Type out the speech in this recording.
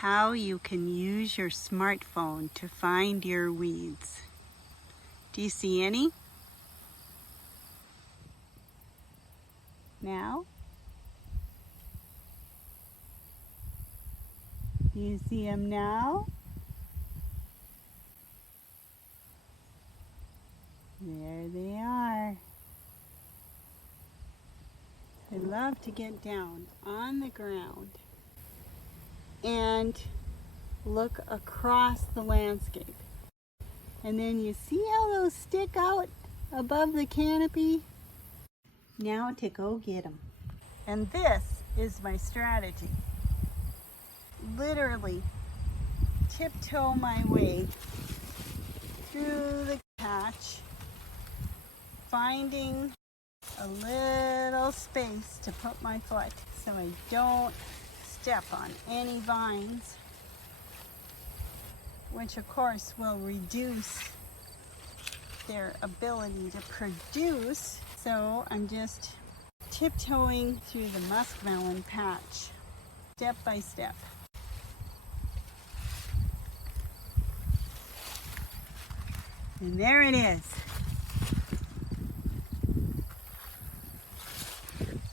how you can use your smartphone to find your weeds. Do you see any? Now? Do you see them now? There they are. I love to get down on the ground and look across the landscape. And then you see how those stick out above the canopy? Now to go get them. And this is my strategy. Literally tiptoe my way through the patch, finding a little space to put my foot so I don't step on any vines, which of course will reduce their ability to produce. So I'm just tiptoeing through the muskmelon patch, step by step. And there it is.